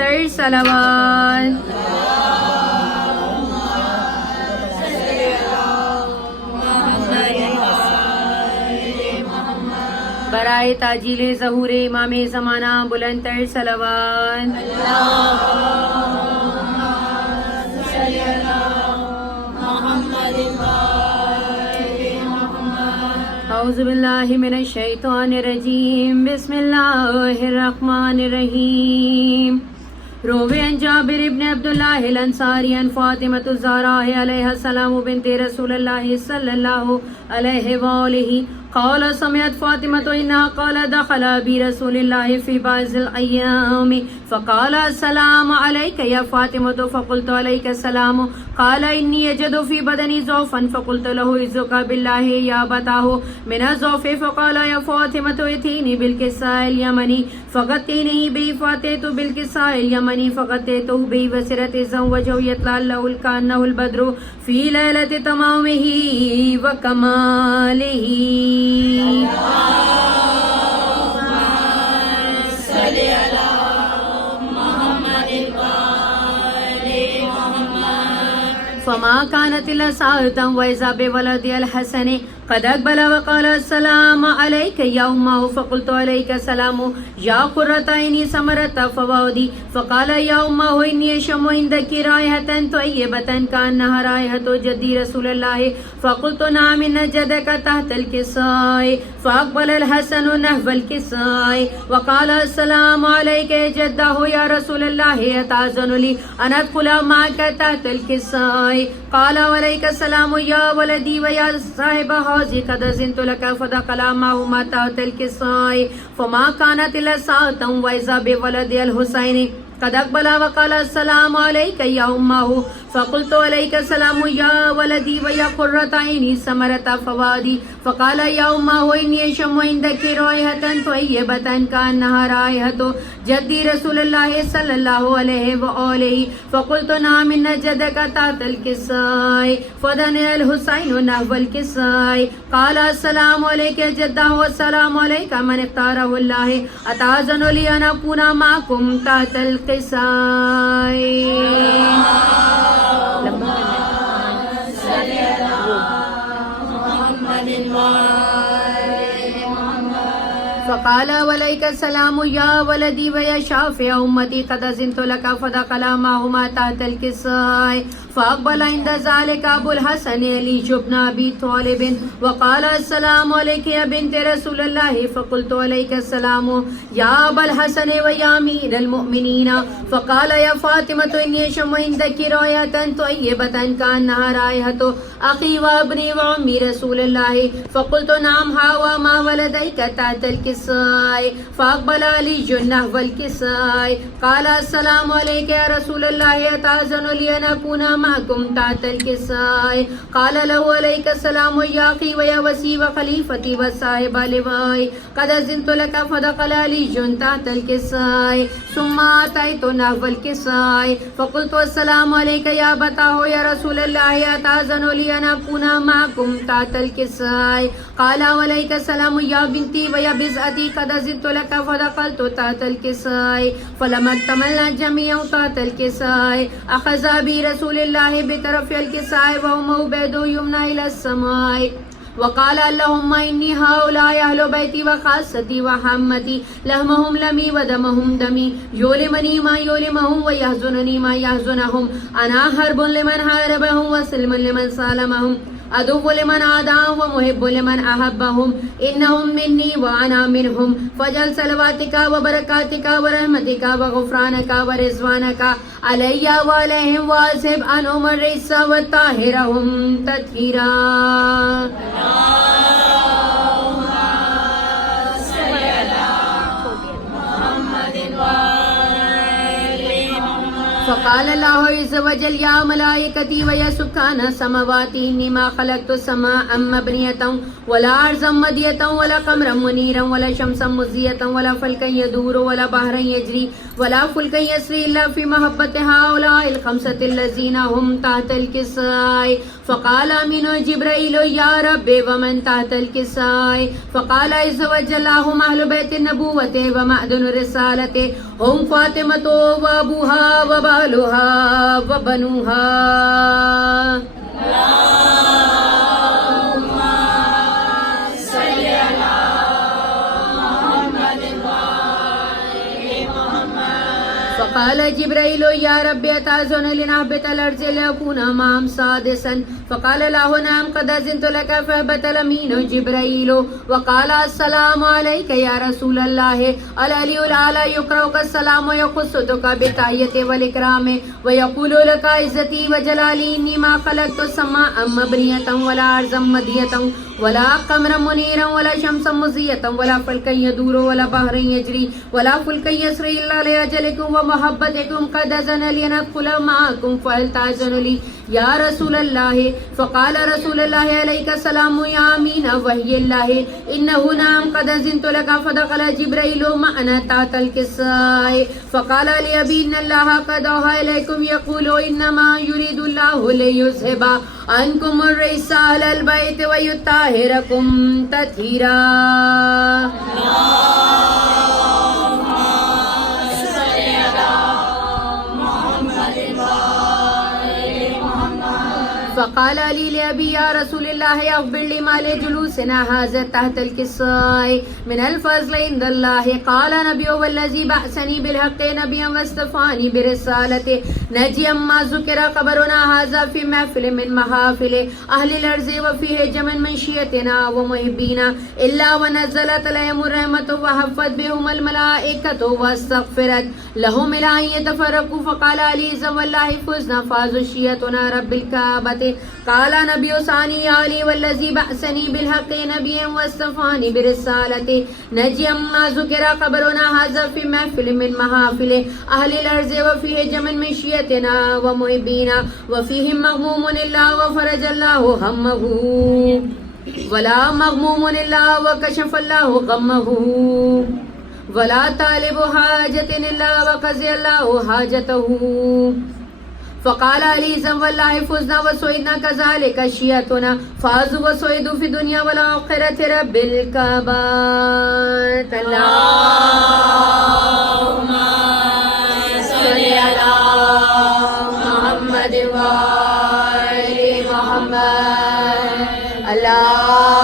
बुलंदतर सलावत। बराए ताजीले ज़हूर इमाम ज़माना बुलंदतर सलावत। औज़ु बिल्लाहि मिनश शैतानिर रजीम बिस्मिल्लाहिर रहमानिर रहीम। रोवे अन जाबिर इब्न अब्दुल्लाह अल अंसारी अन फातिमतु ज़हरा अलैहा सलाम बिन्ते रसूलुल्लाह सल्लल्लाहु अलैहि व आलिहि क़ाल समिअत फातिमतु इन्नहा क़ाल दख़ल अबी रसूलिल्लाह फ़ी बाज़िल अय्याम फ़क़ाल अस्सलामु अलैका या फातिमतु फ़क़ुल्तु अलैका अस्सलाम क़ाल इन्नी अजिदु फ़ी बदनी ज़ौफ़न फ़क़ुल्तु लहु इज़्ज़ुका बिल्लाहि या बताहु मिन ज़ौफ़ि फ़क़ाल या फातिमतु इतीनी बिल-किस्साइल यमनी फ़ग़त्तीनी बिही फ़अतैतु बिल-किस्साइल यमनी फ़ग़त्तैतुहु बिही वसिरति ज़ौवजहु यतलअलउ कअन्नहुल बद्रु फ़ी लैलति तमामिही व कमालिही। फमा कानत इल्ला साअतन व इज़ा बिवलदि अल-हसन क़द अक़बल व क़ाल अस्सलामु अलैका या उम्मह फ़क़ुल्तु अलैका अस्सलाम या क़ुर्रता ऐनी समरता फ़वादी फ़क़ाल या उम्मह इन्नी अशम्मु इंदकी राइहतन तय्यबतन कअन्नहा राइहतु जद्दी रसूलिल्लाह फ़क़ुल्तु नअम इन्न जदका तहतल किस्साइ फ़अक़बल अल-हसन नहवल किस्साइ व क़ाल अस्सलामु अलैका जद्दहु या रसूलल्लाह अताज़नु ली अन अदख़ुला मअका तहतल किस्साइ क़ाल वलैका अस्सलाम या वलदी व या साहिब हाज़ी क़द अज़िनतु लका फ़दख़ल मअहुमा तहतल किस्साइ फ़मा कानत इल्ला साअतन व इज़ा बिवलदि अल-हुसैन क़द अक़बल व क़ाल अस्सलामु अलैका या उम्मह फ़क़ुल्तु अलैका अस्सलाम या वलदी व या क़ुर्रता ऐनी समरता फ़वादी फ़क़ाल या उम्मह इन्नी अशम्मु इंदकी राइहतन तय्यबतन कअन्नहा राइहतु जद्दी रसूलिल्लाह सल्लल्लाहु अलैहि व आलिहि फ़क़ुल्तु नअम इन्न जदका तहतल किस्साइ फ़दना अल-हुसैन नहवल किस्साइ क़ाल अस्सलामु अलैका जद्दहु अस्सलामु अलैका मन इख्तारहु अल्लाह अताज़नु ली अन अकूना मअकुम तहतल किस्साइ। फ़क़ाल वलैका अस्सलाम या वलदी व या शाफ़िअ उम्मती क़द अज़िनतु लका फ़दख़ल मअहुमा तहतल किस्साइ फ़अक़बल इंद ज़ालिका अबुल हसन अली इब्न अबी तालिब व क़ाल अस्सलामु अलैका या बिन्ते रसूलिल्लाह फ़क़ुल्तु अलैका अस्सलाम या अबल हसन व या अमीरल मुअमिनीन फ़क़ाल या फ़ातिमतु इन्नी अशम्मु इंदकी राइहतन तय्यबतन कअन्नहा राइहतु अख़ी व इब्नी व अम्मी रसूलिल्लाह फ़क़ुल्तु नअम हा व मा वलदैका तहतल किस्साइ फ़अक़बल अली नहवल किस्साइ क़ाल अस्सलामु अलैका या रसूलल्लाह अताज़नु ली अन अकूना मअकुम तहतल किस्साइ क़ाल लहु अलैका अस्सलाम या अख़ी व या वसी व ख़लीफ़ती व साहिब लिवाइ क़द अज़िनतु लका फ़दख़ल अली तहतल किस्साइ सुम्मा अतैतु नहवल किस्साइ फ़क़ुल्तु अस्सलामु अलैका या बताहु या रसूलल्लाह अताज़नु ली अन अकूना मअकुम तहतल किस्साइ क़ाल वलैका अस्सलाम या बिन्ती व या बिज़अती क़द अज़िनतु लका फ़दख़लतु तहतल किस्साइ फ़लम्मा इक्तमलना जमीअन तहतल किस्साइ अख़ज़ बी रसूलिल्लाह बितरफ़िल किस्साइ व हुवा उबैदु युमना इला समाइ वक़ाल अल्लाहुम्मा इन्नी हाउलाइ अहलु बैती व ख़ासती व हम्मती लहमुहुम लमी व दमुहुम दमी युलिमनी मा युलिमुहुम व यहज़ुननी मा यहज़ुनहुम अना हर्बुन लिमन हारबहुम व सल्मुन लिमन सालमहुम अदुव्वुन लिमन आदाहुम व मुहिब्बुन लिमन अहब्बहुम इन्नहुम मिन्नी व अना मिनहुम फजल सलवातिका व बरकातिका व रहमतिका व गुफ़रानका व रिज़वानका अलैया व अलैहिम व अज़हिब अन्हुम अर्रिज्सा व ताहिरहुम तत्हीरा। फ़क़ाल अल्लाहु अज़्ज़ व जल या मलाइकती व या सुब्हान समावाती इन्नी मा ख़लक़तु समाअ मबनियतन वला अर्ज़न मदियतन वला क़मरन मुनीरन वला शम्सन मुज़्ज़ियतन वला फ़ल्कन यदूरु वला बहरन यजरी वला फुल्क यसरी इल्ला फी महब्बत हाउलाइल खमसतिल लज़ीना हुम तहतल किसाई फ़क़ाल अमीनु जिब्राइल या रब्बी व मन तहतल किसाई फ़क़ाल अज़्ज़ व जल्ला हुम अहलु बैतिन नबुव्वति व मअदनु रिसालति हुम फ़ातिमतु व अबूहा व बालुहा व बनुहा। फ़क़ाल जिब्राइल या रब्बी अताज़ुनु लिनहबित अल-अर्ज़ लियकूना मअहुम सादिसन फ़क़ाल लहु नअम क़द अज़िनतु लक फ़अहबतल अमीनु जिब्राइल वक़ाल अस्सलामु अलैका या रसूलल्लाह अल-अलियुल आला युक़रउका अस्सलाम व यख़ुस्सुका बित्तहिय्यति वल इकराम व यक़ूलु लका इज़्ज़ती व जलाली इन्नी मा ख़लक़तु सम्माअम मबनियतन वला अर्ज़म मदियतन वला क़मरम मुनीरन वला शम्सन मुज़ियतन वला फ़ल्कन यदूरु वला बहरन यजरी वला फ़ुल्कन यसरी इल्ला लिअजलिकुम व महब्बतिकुम क़द अज़न लि अन अदख़ुल मअकुम फ़हल तअज़नु ली या रसूलल्लाह फ़क़ाल रसूलुल्लाह अलैका सलामु या अमीन वहियल्लाह इन्नहु नअम क़द अज़िनतु लका फ़दख़ल जिब्राइल मअना तहतल किसाई फ़क़ाल लि अबी इन्नल्लाह क़द औहा इलैकुम यक़ूलु इन्नमा युरीदुल्लाहु लियुज़हिबा अन्कुम अर्रिज्सा अहलल बैत व युत्ताहिरकुम तत्हीरा। फ़क़ाल अली लिअबी या रसूलल्लाह अख़बिर ली मा लिजुलूसिना हाज़ा तहतल किसाई मिनल फ़ज़्ल इंदल्लाह क़ाल नबिय्यु वल्लज़ी बअसनी बिल-हक़्क़ि नबिय्यन वस्तफ़ानी बिरिसालति नजिय्यम मा ज़ुकिरा क़बरुना हाज़ा फ़ी महफ़िल मिन महाफ़िल अहलिल अर्ज़ि व फ़ीहि जमन मिन शियतिना व मुहिब्बीना इल्ला व नज़्ज़लत अलैहिमुर रहमतु व हफ़्फ़त बिहुमुल मलाइकतु वस्तग़फ़िरत लहुम इला अन यतफ़र्रक़ू फ़क़ाल अली ज़वल्लाहि फ़ुज़ना फ़ाज़ु शियतुना रब्बिल काबति क़ाल नबिय्यु सानी अली वल्लज़ी बअसनी बिल-हक़्क़ि नबिय्यन वस्तफ़ानी बिरिसालति नजिय्यम मा ज़ुकिरा क़बरुना हाज़ा फ़ी महफ़िल मिन महाफ़िल अहलिल अर्ज़ि व फ़ीहि जमन मिन शियतिना व मुहिब्बीना व फ़ीहिम मग़मूमुन इल्ला व फ़रजल्लाहु हम्महु वला मग़मूमुन इल्ला व कशफ़ल्लाहु ग़म्महु वला तालिबु हाजतिन इल्ला व क़ज़ियल्लाहु हाजतहु फ़क़ाल अली ज़वल्लाहि फ़ुज़ना व सुइदना कज़ालिका शियतुना फ़ाज़ू व सुइदू फ़ी दुनिया वल आख़िरति रब्बिल काबा। अल्लाहुम्मा सल्लि अला मुहम्मद व आलि मुहम्मद। अल्लाहुम्मा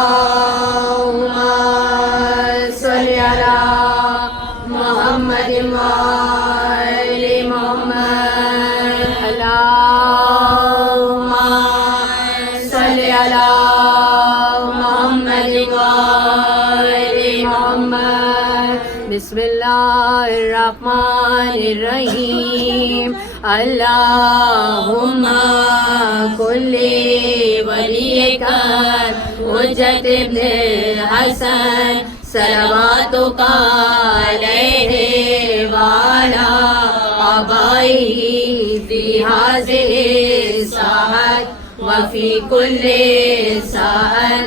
सल्लि अला मुहम्मद व आलि मुहम्मद। अल्लाहुम्मा सल्लि अला मुहम्मद व आलि मुहम्मद। बिस्मिल्लाहिर्रहमानिर्रहीम। अल्लाहुम्मा कुल्ली वलियका हुज्जत इब्नुल हसन सलवातुका अलैहि व अला आबाइही फ़ी हाज़िहि साअत व फ़ी कुल्ली साअत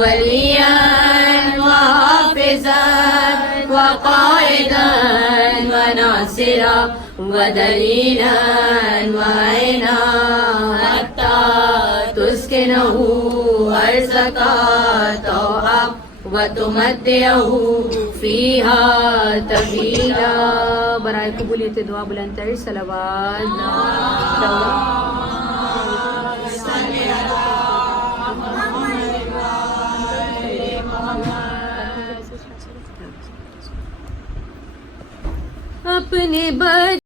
वलिय्यन व हाफ़िज़न व क़ाइदन व नासिरा व दलीलन व ऐना हत्ता तुस्किनहु अर्ज़का तौअब व तुमत्तिअहु फ़ीहा तवीला। बराए कबूलियत दुआ बुलंद तरीन सलावत। अपने